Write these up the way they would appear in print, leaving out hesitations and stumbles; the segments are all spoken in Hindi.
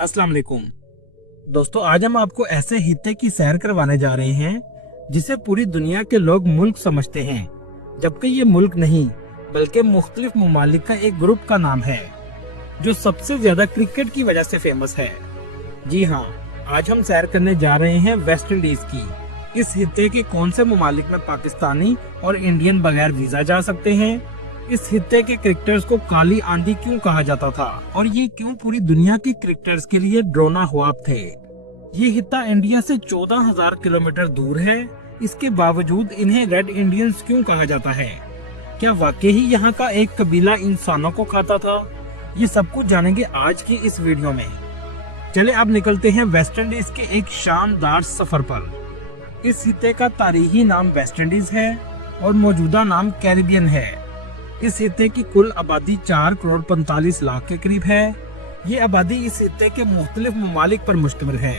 अस्सलाम वालेकुम दोस्तों, आज हम आपको ऐसे हित्ते की सैर करवाने जा रहे हैं जिसे पूरी दुनिया के लोग मुल्क समझते हैं, जबकि ये मुल्क नहीं बल्कि मुख्तलिफ ममालिक का एक ग्रुप का नाम है जो सबसे ज्यादा क्रिकेट की वजह से फेमस है। जी हाँ, आज हम सैर करने जा रहे हैं वेस्ट इंडीज की। इस हित्ते के कौन से ममालिक में पाकिस्तानी और इंडियन बगैर वीजा जा सकते हैं, इस हित्ते के क्रिकेटर्स को काली आंधी क्यों कहा जाता था और ये क्यों पूरी दुनिया के क्रिकेटर्स के लिए डरोना ख्वाब थे। ये हित्ता इंडिया से 14,000 किलोमीटर दूर है, इसके बावजूद इन्हें रेड इंडियंस क्यों कहा जाता है। क्या वाकई ही यहाँ का एक कबीला इंसानों को खाता था? ये सब कुछ जानेंगे आज की इस वीडियो में। चले अब निकलते हैं वेस्ट इंडीज के एक शानदार सफर पर। इस हित्ते का तारीखी नाम वेस्ट इंडीज है और मौजूदा नाम कैरिबियन है। इस हित्ते की कुल आबादी 4 करोड़ 45 लाख के करीब है। ये आबादी इस हित्ते के मुख्तलिफ ममालिक पर मुश्तमिल है।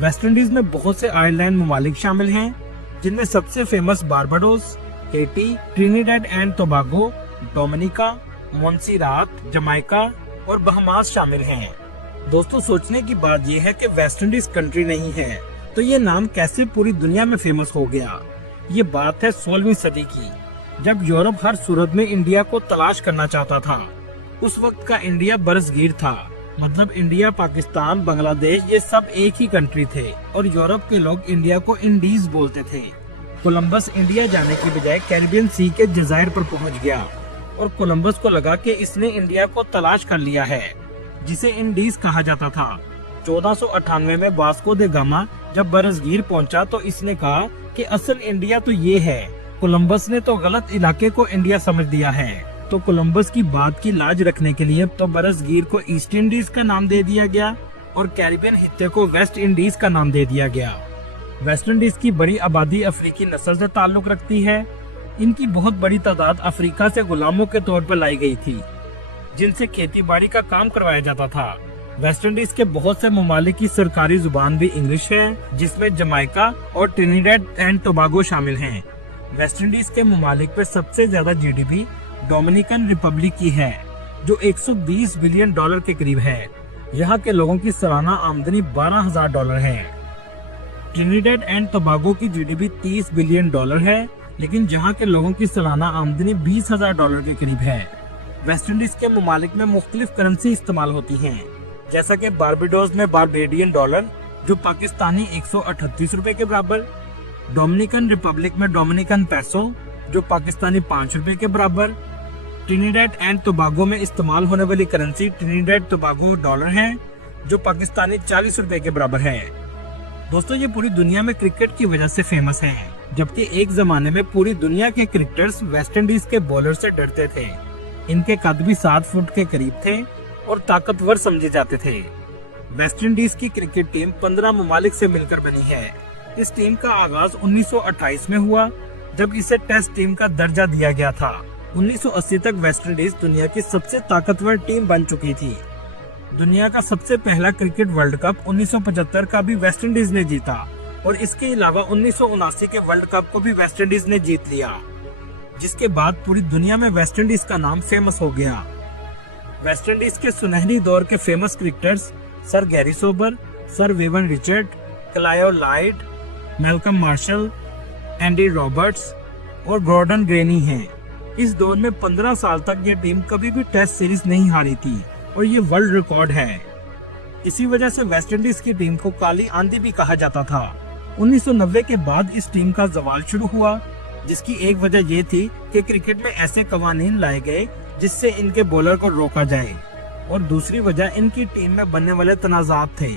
वेस्ट इंडीज में बहुत से आइलैंड ममालिक शामिल हैं, जिनमें सबसे famous Barbados, Haiti, Trinidad and Tobago, Dominica, Montserrat, Jamaica और बहामास शामिल हैं। दोस्तों, सोचने की बात यह है कि वेस्ट इंडीज कंट्री नहीं है तो ये नाम कैसे पूरी दुनिया में फेमस हो गया। ये बात है 16वीं सदी की, जब यूरोप हर सूरत में इंडिया को तलाश करना चाहता था। उस वक्त का इंडिया बरसगीर था, मतलब इंडिया, पाकिस्तान, बांग्लादेश ये सब एक ही कंट्री थे और यूरोप के लोग इंडिया को इंडीज बोलते थे। कोलंबस इंडिया जाने की बजाय कैरिबियन सी के जजायर पर पहुंच गया और कोलंबस को लगा कि इसने इंडिया को तलाश कर लिया है, जिसे इंडीज कहा जाता था। 1498 में वास्को द गामा जब बरसगीर पहुंचा तो इसने कहा कि असल इंडिया तो ये है, कोलंबस ने तो गलत इलाके को इंडिया समझ दिया है। तो कोलंबस की बात की लाज रखने के लिए तो बरसगीर को ईस्ट इंडीज का नाम दे दिया गया और कैरिबियन हित्ते को वेस्ट इंडीज का नाम दे दिया गया। वेस्ट इंडीज की बड़ी आबादी अफ्रीकी नस्ल से ताल्लुक रखती है। इनकी बहुत बड़ी तादाद अफ्रीका से गुलामों के तौर पर लाई गई थी, जिनसे खेती बाड़ी का काम करवाया जाता था। वेस्ट इंडीज के बहुत से ममालिक की सरकारी जुबान भी इंग्लिश है, जिसमें जमाइका और ट्रिनिडेड एंड टोबागो शामिल हैं। वेस्ट इंडीज के ममालिक पर सबसे ज्यादा जीडीपी डोमिनिकन रिपब्लिक की है, जो 120 बिलियन डॉलर के करीब है। यहाँ के लोगों की सालाना आमदनी $12,000 है। ट्रिनिडेड एंड टोबागो की जीडीपी 30 बिलियन डॉलर है, लेकिन जहाँ के लोगों की सालाना आमदनी $20,000 के करीब है। वेस्ट इंडीज के ममालिक में मुख्तलिफ करेंसी इस्तेमाल होती हैं, जैसा कि बारबाडोस में बारबेडियन डॉलर जो पाकिस्तानी 138 रुपए के बराबर, डोमिनिकन रिपब्लिक में डोमिनिकन पैसो जो पाकिस्तानी 5 रुपए के बराबर, ट्रिनिडेड एंड टोबागो में इस्तेमाल होने वाली करेंसी ट्रिनिडेड टोबागो डॉलर है जो पाकिस्तानी 40 रुपए के बराबर है। दोस्तों, ये पूरी दुनिया में क्रिकेट की वजह से फेमस है, जबकि एक जमाने में पूरी दुनिया के क्रिकेटर्स वेस्ट इंडीज के बॉलर से डरते थे। इनके कद भी 7 फुट के करीब थे और ताकतवर समझे जाते थे। वेस्ट इंडीज की क्रिकेट टीम 15 ममालिक से मिलकर बनी है। इस टीम का आगाज 1928 में हुआ, जब इसे टेस्ट टीम का दर्जा दिया गया था। 1980 तक वेस्ट इंडीज दुनिया की सबसे ताकतवर टीम बन चुकी थी। दुनिया का सबसे पहला क्रिकेट वर्ल्ड कप 1975 का भी वेस्ट इंडीज ने जीता और इसके अलावा 1979 के वर्ल्ड कप को भी वेस्ट इंडीज ने जीत लिया, जिसके बाद पूरी दुनिया में वेस्ट इंडीज का नाम फेमस हो गया। वेस्ट इंडीज के सुनहरी दौर के famous cricketers sir Garry Sober, sir Vivian Richard, Clive Lloyd, Malcolm Marshall, Andy Roberts और गॉर्डन ग्रेनी हैं। इस दौर में 15 साल तक ये टीम कभी भी टेस्ट सीरीज नहीं हारी थी और ये वर्ल्ड रिकॉर्ड है। इसी वजह से वेस्ट इंडीज की टीम को काली आंधी भी कहा जाता था। 1990 के बाद इस टीम का जवाल शुरू हुआ, जिसकी एक वजह ये थी कि क्रिकेट में ऐसे कवानीन लाए गए जिससे इनके बॉलर को रोका जाए, और दूसरी वजह इनकी टीम में बनने वाले तनाजात थे।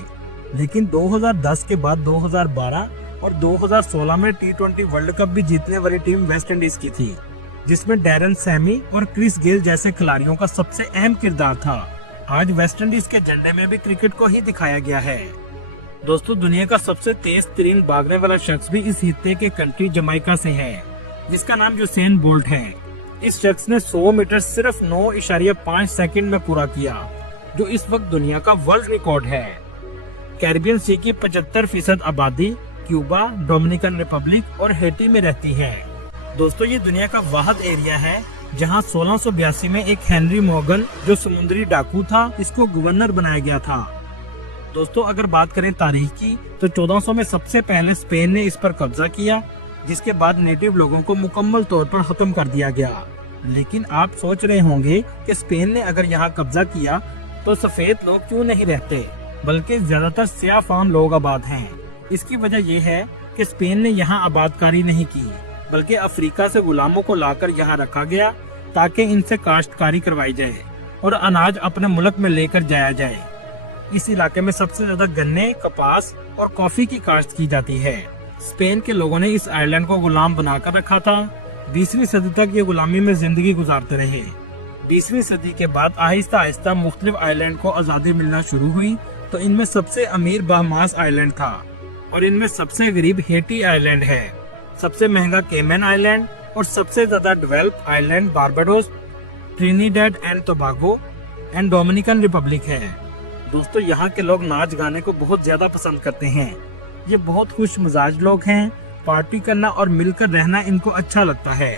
लेकिन 2010 के बाद 2012 और 2016 में T20 वर्ल्ड कप भी जीतने वाली टीम वेस्ट इंडीज की थी, जिसमें डैरन सैमी और क्रिस गेल जैसे खिलाड़ियों का सबसे अहम किरदार था। आज वेस्ट इंडीज के झंडे में भी क्रिकेट को ही दिखाया गया है। दोस्तों, दुनिया का सबसे तेज तरीन भागने वाला शख्स भी इस हित्ते के कंट्री जमाइका से है, जिसका नाम यूसेन बोल्ट है। इस शख्स ने 100 मीटर सिर्फ 9.5 सेकंड में पूरा किया, जो इस वक्त दुनिया का वर्ल्ड रिकॉर्ड है। कैरिबियन सी की 75% आबादी क्यूबा, डोमिनिकन रिपब्लिक और हेटी में रहती है। दोस्तों, ये दुनिया का वाहिद एरिया है जहां 1682 में एक हेनरी मॉर्गन जो समुद्री डाकू था, इसको गवर्नर बनाया गया था। दोस्तों अगर बात करें तारीख की तो 1400 में सबसे पहले स्पेन ने इस पर कब्जा किया, जिसके बाद नेटिव लोगों को मुकम्मल तौर पर खत्म कर दिया गया। लेकिन आप सोच रहे होंगे कि स्पेन ने अगर यहाँ कब्जा किया तो सफेद लोग क्यों नहीं रहते, बल्कि ज्यादातर स्याफान लोग आबाद हैं। इसकी वजह यह है कि स्पेन ने यहाँ आबादकारी नहीं की, बल्कि अफ्रीका से गुलामों को लाकर यहाँ रखा गया ताकि इनसे काश्तकारी करवाई जाए और अनाज अपने मुल्क में लेकर जाया जाए। इस इलाके में सबसे ज्यादा गन्ने, कपास और कॉफी की काश्त की जाती है। स्पेन के लोगों ने इस आइलैंड को गुलाम बनाकर रखा था। 20वीं सदी तक ये गुलामी में जिंदगी गुजारते रहे। 20वीं सदी के बाद आहिस्ता आहिस्ता मुख्तलिफ आइलैंड को आजादी मिलना शुरू हुई, तो इनमें सबसे अमीर बहामास आइलैंड था और इनमें सबसे गरीब हेटी आइलैंड है। सबसे महंगा केमन आइलैंड और सबसे ज्यादा develop island Barbados, Trinidad and Tobago and Dominican Republic है। दोस्तों यहाँ के लोग नाच गाने को बहुत ज्यादा पसंद करते हैं। ये बहुत खुश मिजाज लोग हैं। पार्टी करना और मिलकर रहना इनको अच्छा लगता है।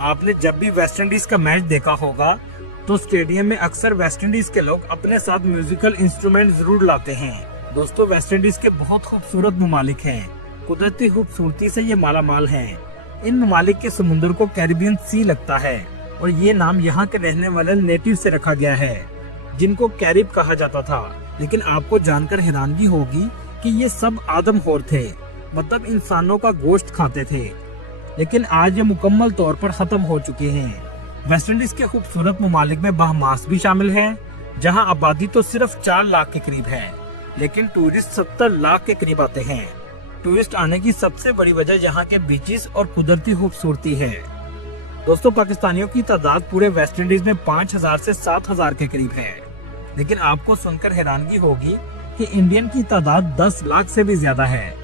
आपने जब भी वेस्ट इंडीज का मैच देखा होगा तो स्टेडियम में अक्सर वेस्ट इंडीज के लोग अपने साथ म्यूजिकल इंस्ट्रूमेंट जरूर लाते हैं। दोस्तों वेस्ट इंडीज के बहुत खूबसूरत ममालिक हैं। कुदरती खूबसूरती से ये माला माल हैं। इन ममालिक के समुद्र को कैरिबियन सी लगता है और ये नाम यहाँ के रहने वाले नेटिव से रखा गया है, जिनको कैरिब कहा जाता था। लेकिन आपको जानकर हैरानगी होगी कि ये सब आदमखोर थे, मतलब इंसानों का गोश्त खाते थे। लेकिन आज ये मुकम्मल तौर पर खत्म हो चुके हैं। वेस्ट इंडीज के खूबसूरत ममालिक में बहामास भी शामिल है, जहां आबादी तो सिर्फ 4 लाख के करीब है, लेकिन टूरिस्ट 70 लाख के करीब आते हैं। टूरिस्ट आने की सबसे बड़ी वजह यहाँ के बीचेस और कुदरती खूबसूरती है। दोस्तों पाकिस्तानियों की तादाद पूरे वेस्ट इंडीज में 5000 से 7000 के करीब है। लेकिन आपको सुनकर हैरानगी होगी कि इंडियन की तादाद 10 लाख से भी ज्यादा है।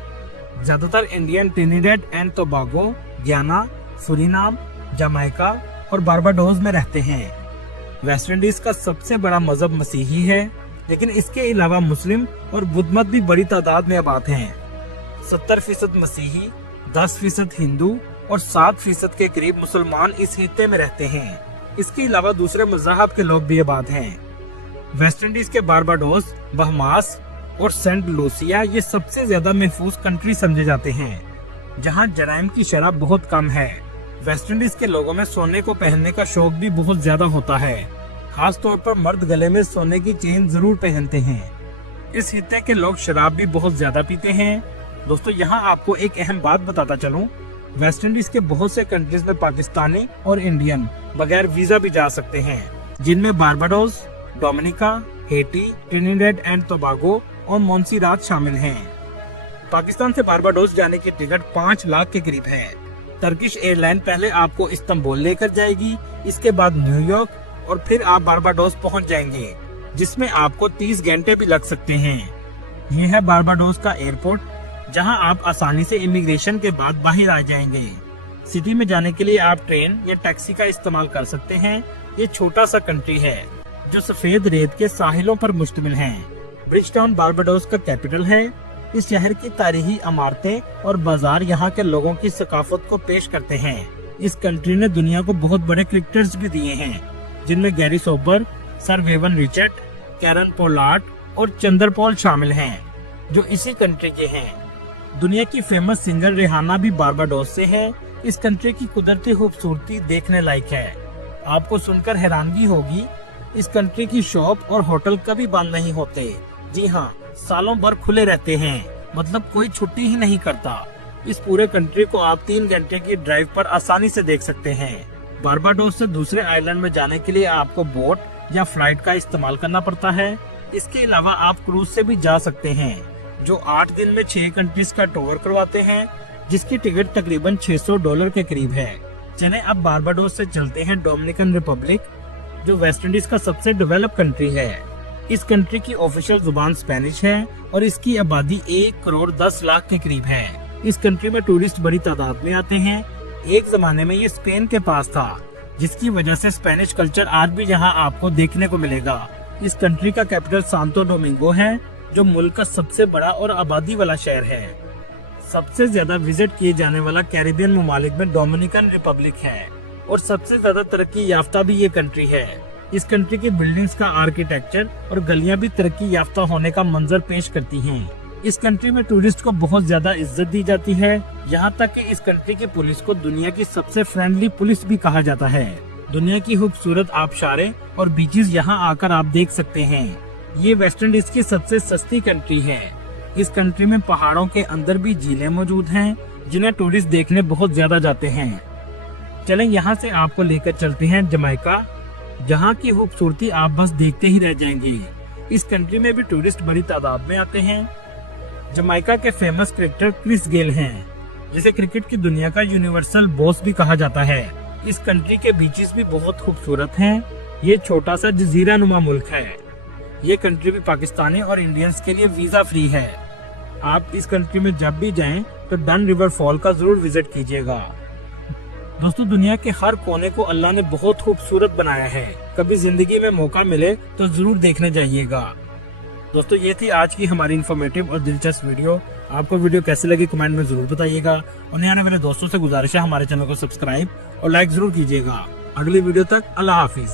ज्यादातर Indian Trinidad and Tobago, Guyana, Suriname, Jamaica और बारबाडोस में रहते हैं। वेस्ट इंडीज का सबसे बड़ा मजहब मसीही है, लेकिन इसके अलावा मुस्लिम और बुद्ध मत भी बड़ी तादाद में आबाद हैं। 70% मसीही, 10% हिंदू और 7% के करीब मुसलमान इस खित्ते में रहते हैं। इसके अलावा दूसरे मज़हब के लोग भी आबाद हैं। वेस्ट इंडीज के बारबाडोस, बहामास और सेंट लूसिया ये सबसे ज्यादा महफूज कंट्री समझे जाते हैं, जहां जराइम की शरह बहुत कम है। वेस्ट इंडीज के लोगों में सोने को पहनने का शौक भी बहुत ज्यादा होता है। खास तौर पर मर्द गले में सोने की चेन जरूर पहनते हैं। इस खित्ते के लोग शराब भी बहुत ज्यादा पीते हैं। दोस्तों यहाँ आपको एक अहम बात बताता चलूं, वेस्ट इंडीज के बहुत से कंट्रीज में पाकिस्तानी और इंडियन बगैर वीजा भी जा सकते हैं, जिनमें Barbados, Dominica, Haiti, Trinidad and Tobago और मोंसीरात शामिल हैं। पाकिस्तान से बारबाडोस जाने की टिकट 5 लाख के करीब है। टर्किश एयरलाइन पहले आपको इस्तांबुल लेकर जाएगी, इसके बाद न्यूयॉर्क और फिर आप बारबाडोस पहुंच जाएंगे, जिसमें आपको 30 घंटे भी लग सकते हैं। यह है बारबाडोस का एयरपोर्ट, जहां आप आसानी से इमिग्रेशन के बाद बाहर आ जाएंगे। सिटी में जाने के लिए आप ट्रेन या टैक्सी का इस्तेमाल कर सकते हैं। ये छोटा सा कंट्री है जो सफेद रेत के साहिलों पर मुश्तमिल है। ब्रिजटाउन बारबाडोस का कैपिटल है। इस शहर की तारीखी इमारतें और बाजार यहाँ के लोगों की सकाफत को पेश करते हैं। इस कंट्री ने दुनिया को बहुत बड़े क्रिकेटर्स भी दिए हैं, जिनमें Gary Sober, sir Vivian Richard, Kieron Pollard और चंद्रपॉल शामिल हैं, जो इसी कंट्री के हैं। दुनिया की फेमस सिंगर रिहाना भी बारबाडोस से है। इस कंट्री की कुदरती खूबसूरती देखने लायक है। आपको सुनकर हैरानगी होगी, इस कंट्री की शॉप और होटल कभी बंद नहीं होते। जी हाँ, सालों भर खुले रहते हैं, मतलब कोई छुट्टी ही नहीं करता। इस पूरे कंट्री को आप 3 घंटे की ड्राइव पर आसानी से देख सकते हैं। बारबाडोस से दूसरे आइलैंड में जाने के लिए आपको बोट या फ्लाइट का इस्तेमाल करना पड़ता है। इसके अलावा आप क्रूज से भी जा सकते हैं, जो 8 दिन में 6 कंट्रीज का टूर करवाते हैं, जिसकी टिकट तकरीबन $600 के करीब है। चलें अब बारबाडोस से चलते हैं डोमिनिकन रिपब्लिक, जो वेस्ट इंडीज का सबसे डेवलप कंट्री है। इस कंट्री की ऑफिशियल जुबान स्पेनिश है और इसकी आबादी 1 करोड़ 10 लाख के करीब है। इस कंट्री में टूरिस्ट बड़ी तादाद में आते हैं। एक जमाने में ये स्पेन के पास था, जिसकी वजह से स्पेनिश कल्चर आज भी यहाँ आपको देखने को मिलेगा। इस कंट्री का कैपिटल सांतो डोमिंगो है, जो मुल्क का सबसे बड़ा और आबादी वाला शहर है। सबसे ज्यादा विजिट किए जाने वाला कैरिबियन ममालिक में डोमिनिकन रिपब्लिक है और सबसे ज्यादा तरक्की याफ्ता भी ये कंट्री है। इस कंट्री की बिल्डिंग्स का आर्किटेक्चर और गलियां भी तरक्की याफ्ता होने का मंजर पेश करती हैं। इस कंट्री में टूरिस्ट को बहुत ज्यादा इज्जत दी जाती है। यहाँ तक कि इस कंट्री की पुलिस को दुनिया की सबसे फ्रेंडली पुलिस भी कहा जाता है। दुनिया की खूबसूरत आबशारें और बीचेस यहाँ आकर आप देख सकते हैं। ये वेस्ट इंडीज की सबसे सस्ती कंट्री है। इस कंट्री में पहाड़ों के अंदर भी झीलें मौजूद हैं, जिन्हें टूरिस्ट देखने बहुत ज्यादा जाते हैं। चलें यहाँ से आपको लेकर चलते हैं जमैका, जहाँ की खूबसूरती आप बस देखते ही रह जाएंगे। इस कंट्री में भी टूरिस्ट बड़ी तादाद में आते हैं। जमैका के फेमस क्रिकेटर क्रिस गेल हैं, जिसे क्रिकेट की दुनिया का यूनिवर्सल बॉस भी कहा जाता है। इस कंट्री के बीचेस भी बहुत खूबसूरत हैं। ये छोटा सा जजीरा नुमा मुल्क है। ये कंट्री भी पाकिस्तानी और इंडियंस के लिए वीजा फ्री है। आप इस कंट्री में जब भी जाएं तो डन रिवर फॉल का जरूर विजिट कीजिएगा। दोस्तों, दुनिया के हर कोने को अल्लाह ने बहुत खूबसूरत बनाया है। कभी जिंदगी में मौका मिले तो जरूर देखने जाइएगा। दोस्तों, ये थी आज की हमारी इन्फॉर्मेटिव और दिलचस्प वीडियो। आपको वीडियो कैसी लगी कमेंट में जरूर बताइएगा और नए आने वाले दोस्तों से गुजारिश है हमारे चैनल को सब्सक्राइब और लाइक जरूर कीजिएगा। अगली वीडियो तक अल्लाह हाफिज।